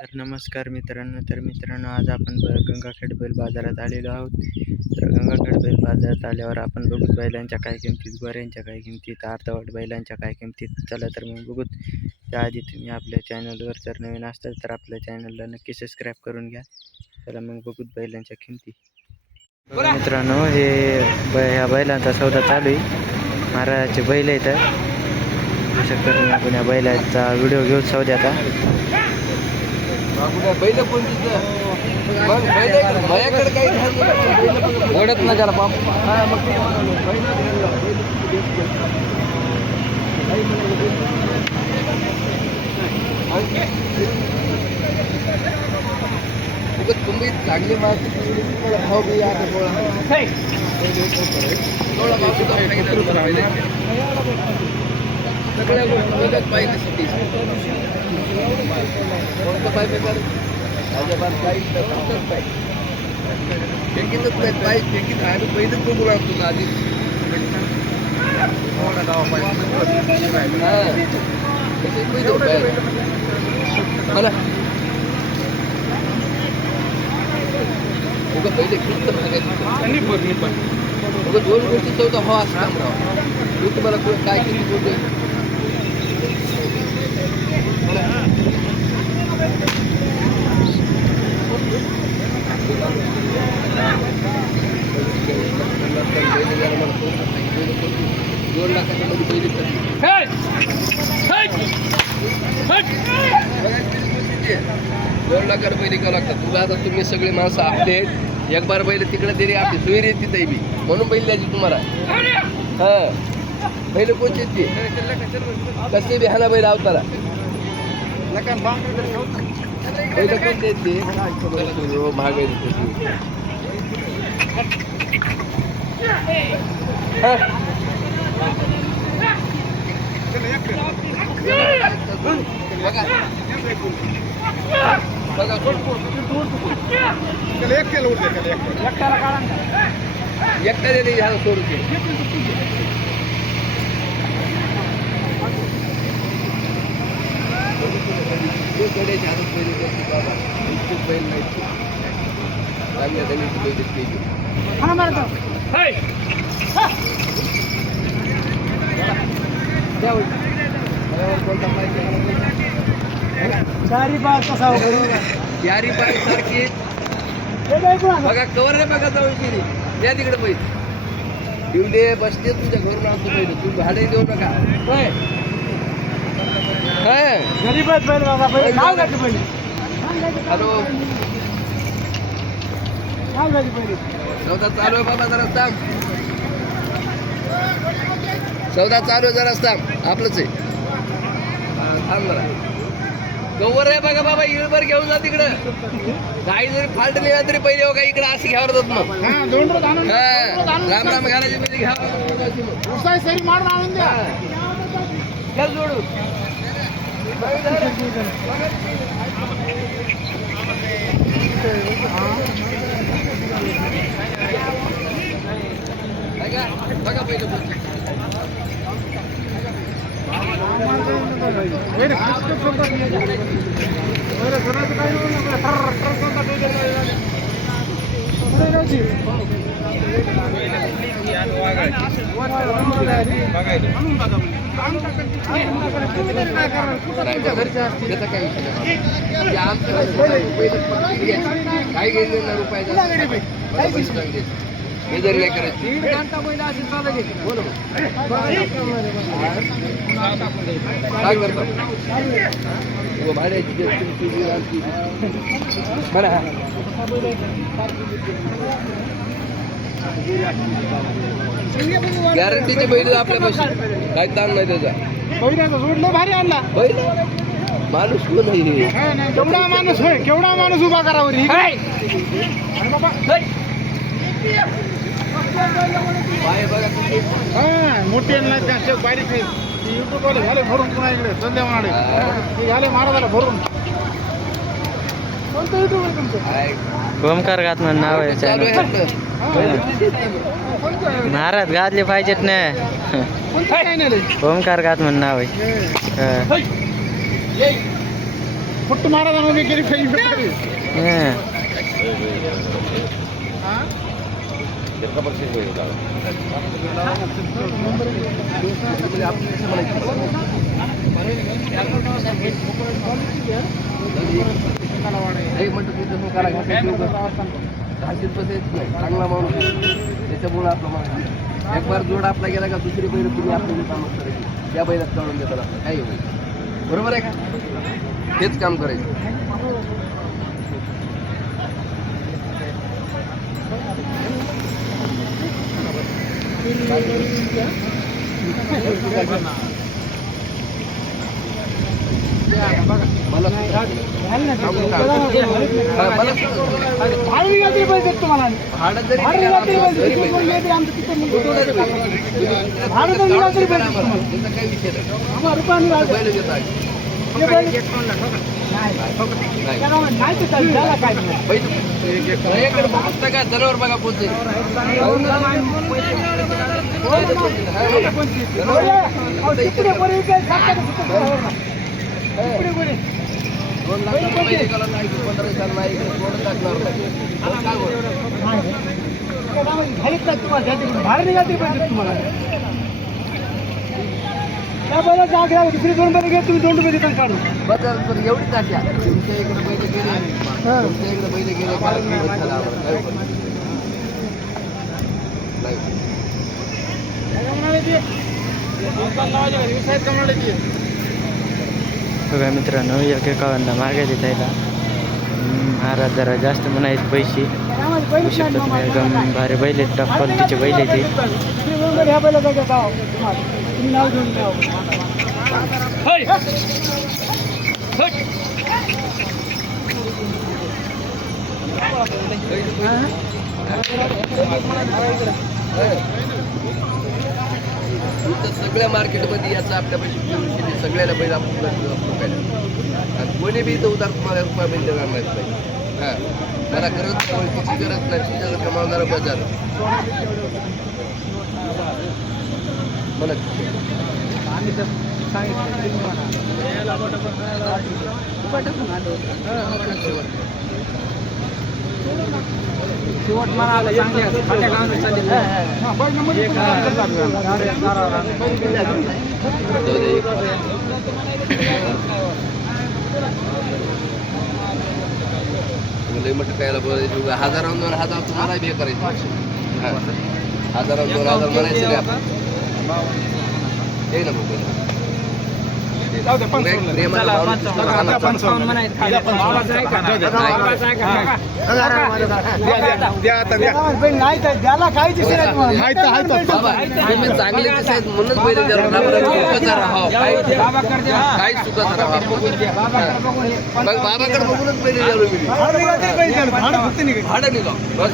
तर नमस्कार मित्रांनो. आज आपण गंगाखेड बैल बाजारात आलेलो आहोत. तर गंगाखेड बैल बाजारात आल्यावर आपण बघूत बैलांच्या काय किमतीत, गोऱ्यांच्या काय किमतीत, अर्धवट बैलांच्या काय किमतीत. चला तर मग बघूत. त्याआधी तुम्ही आपल्या चॅनलवर जर नवीन असताल तर आपल्या चॅनलला नक्की सबस्क्राईब करून घ्या. चला मग बघूत बैलांच्या किमती. बघा मित्रांनो, ह्या बैलांचा सौदा चालू आहे. महाराजाचे बैल आहेत. बघू शकता तुम्ही. आपण या बैलाचा व्हिडिओ घेऊ सौद्याचा. बैल माझ्याकडे काही ओढत ना त्याला बाप तुम्ही चांगली माहिती भाव बी सगळ्या गोष्टी पाहिजे कोणतं पाहिजे तर अजिबात काही फेकीतच नाही पाहिजे फेकीत आहे पहिलेच बघू लागतो ना आधी मला पहिले खूप दोन गोष्टी चौथा हो असं काम राहा मी तुम्हाला काय किती बोलतोय दोन लाखाच्या मध्ये पहिले 2 लाख रुपये निघावं लागतात. तुला आता तुम्ही सगळे माणसं आपले एक बार बैल तिकडे तरी आपली सोयी येते ताई बी म्हणून बैल द्यायची तुम्हाला. हा बैल कोणते ते कसे बी ह्याला बैल अवतारा बैल कोणते ते महाग एकटा दे ह्याला सोडून बैल नाही कोणता चारी पाय सारखी बघा कवर रे बघा जाऊ या तिकडे पैसे दिवले बसते तुमच्या घरून आणतो पहिले तू भाडे देऊ नका हॅलो सौदा चालू आहे बाबा जरा थांब सौदा चालू आहे जरा थांब आपलंच आहे थांब जरा गवर आहे बघा बाबा इळभर घेऊन जा तिकडं काही जरी फाल्ट लिहा तरी पहिले हो का इकडे असं घ्यावर जात मग राम राम घालायची म्हणजे घ्यावं जोडू बघा पहिलं काय गेले ना रुपयाचा हे जरी नाही करायची काय करतो भाड्याची गॅरंटीचे बैल आपल्यापाशी काय ताण नाही त्याचा जोडलं भारी आणला बैल माणूस कोण नाही केवढा माणूस होय केवढा माणूस उभा करावर मोठे बारीक युट्यूब वाले झाले भरून पुन्हा इकडे संध्या म्हणाले झाले महाराजाला भरून कोणतं युट्यूब आहे तुमचं ओमकार गातमन नाव आहे चॅनल. महाराज गाजले पाहिजेत ना. कोणतं चॅनल आहे ओमकार गातमन नाव आहे. फुट महाराज आम्ही गेली काही चांगला माणूस त्याच्यामुळे आपला माणूस एक बार जोड आपला गेला का दुसरी बैल तुम्ही आपल्याला कामच करायची त्या बैलात काढून देतात आपलं काही होईल बरोबर आहे का हेच काम करायचं मला तुम्हाला भाडं जरी त्याचा काही विषय नाही बैल घेत आहे का जनावर बघा पोहोचेल दोन लाख रुपये निघाला नाही 15,000 नाही 2 लाख दुसरी 2 रुपये घे तुम्ही 2 रुपये देता काढून बदल पण एवढीच आशा तुमच्या इकडे पहिले गेले तुमच्या इकडे पहिले गेले बघा मित्रांनो 151 मागायचे त्याला महाराज जरा जास्त म्हणायचे पैसे होऊ शकतात तुम्ही एकदम भारी बैल आहेत टॉप क्वालिटीचे बैल आहेत सगळ्या मार्केटमध्ये याचा आपल्यापाशी सगळ्याला बैल आपण आणि कोणी बी इथं उदार तुम्हाला रुपया बैल देणार नाही हां मला गरज ओळखीची गरज नाही तुमच्याकडे कमावणारा बाजार मला शेवट मला लई म्हटलं कायला बोलायचं 1000-2000 तुम्हाला बी करायचं 1000-2000 म्हणायचं नाही आपण ते ना चांगले म्हणूनच पहिले काही चुकाचा राहा मग बाबाकडे बघूनच पहिले भाडं निघा बस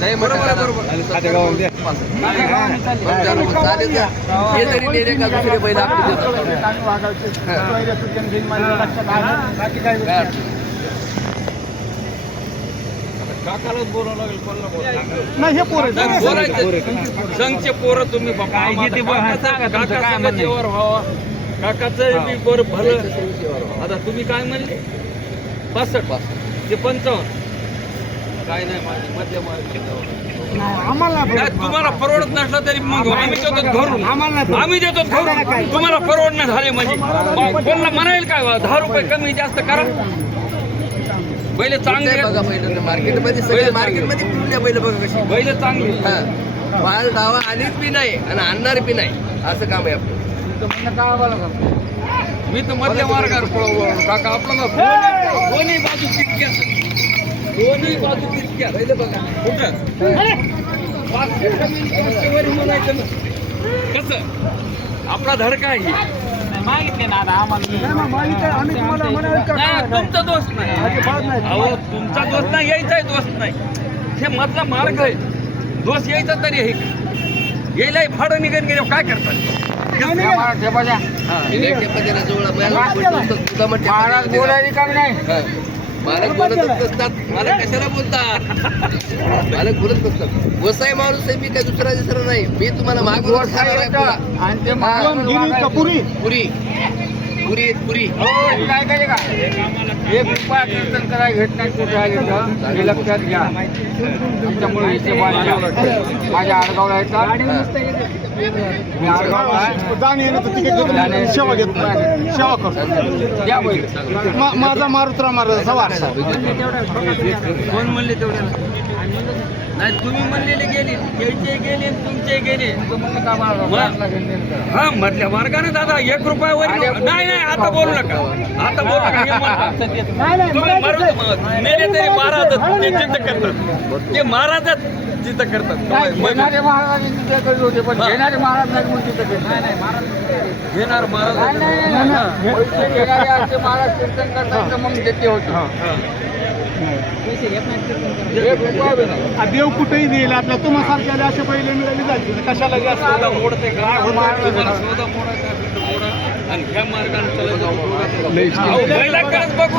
नाही दुसरे बैल नाही हे पोरं संघचे पोरं तुम्ही काकाचं बी बरं भलं आता तुम्ही काय म्हणले 65 ते 55 काय नाही माझी मध्य मार्केट आम्हाला तुम्हाला परवडत नसलं तरी मग आम्ही देतो घरून आम्ही देतो घरून तुम्हाला परवडणं झाले म्हणजे कोणाला म्हणाल काय 10 रुपये कमी जास्त करा बैल चांगले बघा बैल मार्केटमध्ये सगळे मार्केटमध्ये फिरल्या बैल बघा कशी बैल चांगली बाळ डावा आलीच बी नाही आणि आणणार बी नाही असं काम आहे आपलं मी तर मध्य मार्गावर पळवलं काका आपल्याला दोन्ही बाजू तितक्या दोन्ही बाजू तितक्या बैल बघा कुठं 500 कमी वर म्हणायचं ना कसं आपला धडका आहे मागितले ना आम्हाला तुमचा दोष नाही अहो तुमचा दोष नाही यायचा दोष नाही हे मधला मार्ग आहे दोष यायचा तरी आहे यायला भाडं निघून गेले काय करतात मालक बोलतच नसतात. मालक कशाला बोलतात? मालक बोलत नसतात. वसाई माणूस आहे मी, काय दुसरा दुसरा नाही. मी तुम्हाला मागून आणि ते मागून गिरी का पुरी पुरी पुरी पुरी काय काय का एक रुपया कीर्तन करायला घेत नाही कुठे आहे घेतं हे लक्षात घ्या. त्यामुळे इथे माझ्या आडगावला येतात. मी आडगावला दान येण्याचं तिकीट घेतो, सेवा घेत नाही, सेवा करतो. द्या बैल. माझा मारुतरा महाराज सवार कोण म्हणले तेवढ्या नाही तुम्ही म्हणलेले गेले घ्यायचे गेले तुमचे गेले हा मधल्या मार्गाने दादा 1 रुपयावर नाही नाही आता बोलू नका आता बोलू नका हे म्हणा. तुम्ही मेले तरी महाराजच ते चित्त करतात ते महाराजच चित्त करतात घेणारे महाराज तिथे करीत होते पण घेणारे महाराज नाही म्हणून तिथे घेणार महाराज घेणारे असे महाराज कीर्तन करतात तर मग देते होते. देव कुठेही देईल आपल्या तुम्हा सारख्याला असे पहिले मिळाली जायचे कशाला जास्त मोडते काय शोधा मोडायचा मोडा आणि ह्या मार्गाने बैलाकडेच बघू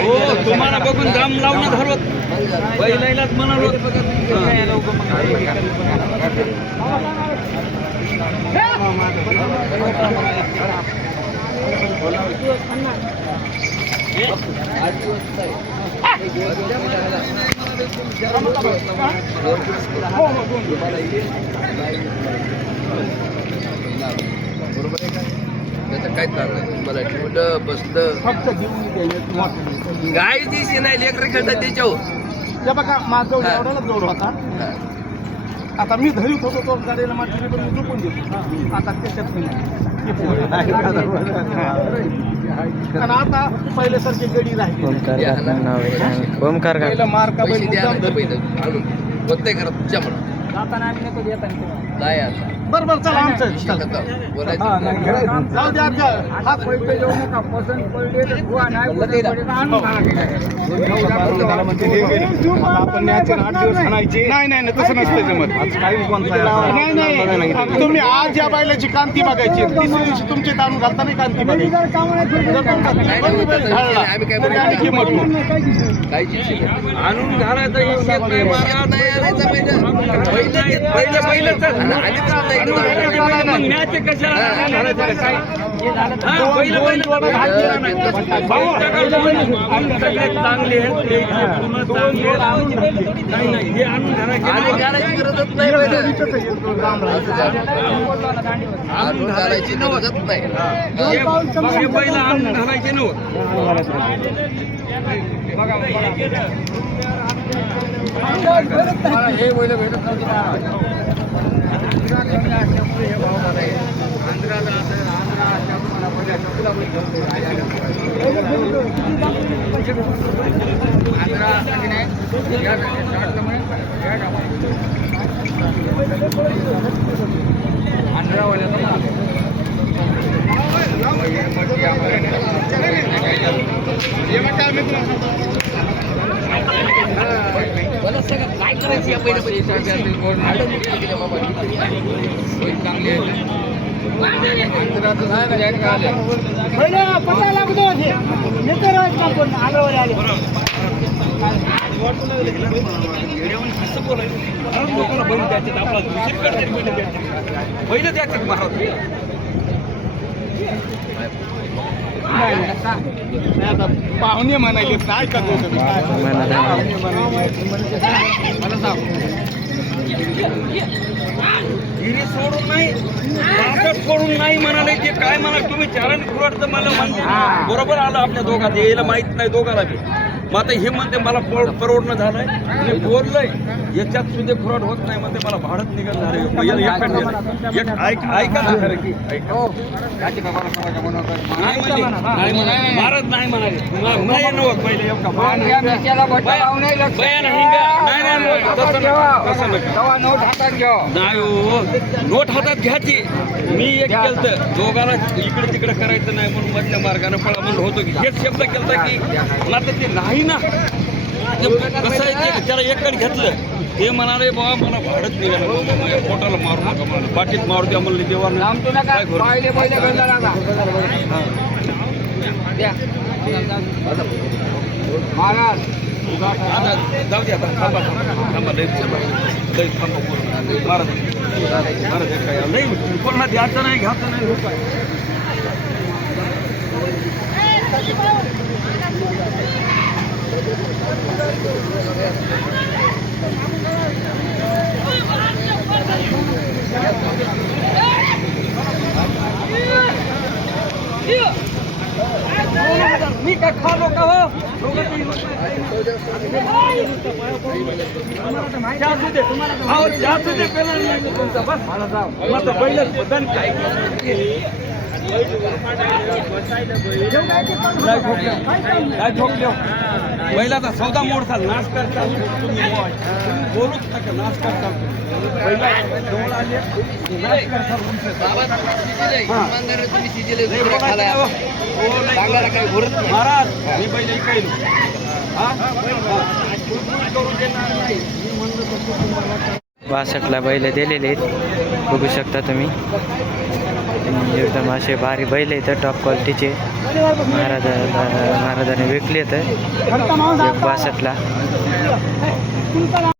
हो तुम्हाला बघून दाम लावणं धरवत बैलालाच म्हणालो बरोबर आहे का? त्याचं काय ताण नाही. तुम्हाला ठेवलं बसलं गाय दिशी नाही लेकर खेळतात त्याच्यावर. ते बघा माझा एवढ्याला जोड होता. आता मी धरीत होतो तो गाडीला माझी पण मी झुकून देतो. आता त्याच्यात आणि आता पहिल्यासारखी गडी राहिली ओमकार पहिलं मार्का पैसे बैल द्या मुद्दाम ना पहिलं आणून कोणत्याही घरात तुमच्या म्हणा नाही आता बरं बरं चला आमचं शिकत बोलायचं जाऊ द्या हा पैसे देऊ नका पसंत पडले तर बुवा नाही पसंत पडले तर आणून आपण न्यायचे 8 दिवस आणायचे नाही नाही नाही तसं नसतं जमत नाही नाही तुम्ही आज या बैलाची कांती बघायची तिसऱ्या दिवशी तुमचे ताणून घालताना कांती बघायची आम्ही काय आणि किंमत मग. काहीची आणून घालायचं हिशेब नाही महाराज नाही आणायचं पहिलं पहिलं आणि मग न्यायचे कशाला घालायचं कशाला? हा, पहिलं सगळ्यात चांगले आहेत ते पूर्ण चांगले आहेत. नाही नाही हे आणून आणि घालायची गरजच नाही पहिलं आणून घालायची गरजच नाही. हे पहिलं आणून घालायचे नव्हतं हे बैल भेटत नव्हती मला सगळं काय करायचं या पहिलं पहिलं द्यायचं महाराज पाहुणे म्हणायले काय करतो गिरी सोडून नाही बासट सोडून नाही म्हणाले ते काय म्हणाल तुम्ही चारण खुराडचं मला म्हणते बरोबर आलं आपल्या दोघात यायला माहित नाही दोघाला बी मग आता हे म्हणते मला परवडणं झालंय मी बोललंय याच्यात सुद्धा खुराड होत नाही म्हणते मला भाडत निघत झालं ऐका ना खरं की ऐका महाराज नाही म्हणाले नाही नव्हत पहिले नोट हातात घ्या नाही हो नोट हातात घ्यायची मी एक केलं दोघाला इकडे तिकडे करायचं नाही म्हणून मधल्या मार्गाने पळा म्हणून होतो की हेच शब्द केलता की मात्र ते नाही ना कसं आहे ते त्याला एकड घेतलं ते म्हणाले बाबा मला भाडत निघालं पोटाला मारू नका मला पाठीत मारू द्या म्हणले देवा काय पहिले पहिले महाराज आता जाऊ दे आता थांबा थांबा लई थांबा महाराज नाही कोणाला द्यायचं नाही घ्यायचं नाही लोक मी काय खालो का हो बैलाचा सौदा मोडचा नाश करता बोलूच नका नाश करता बैला जवळ आले नाश करता महाराज मी बैल ऐकायलो वासटला बैल दिलेले आहेत बघू शकता तुम्ही एकदम असे भारी बैल आहेत टॉप क्वालिटीचे महाराजाने विकले तर 62ला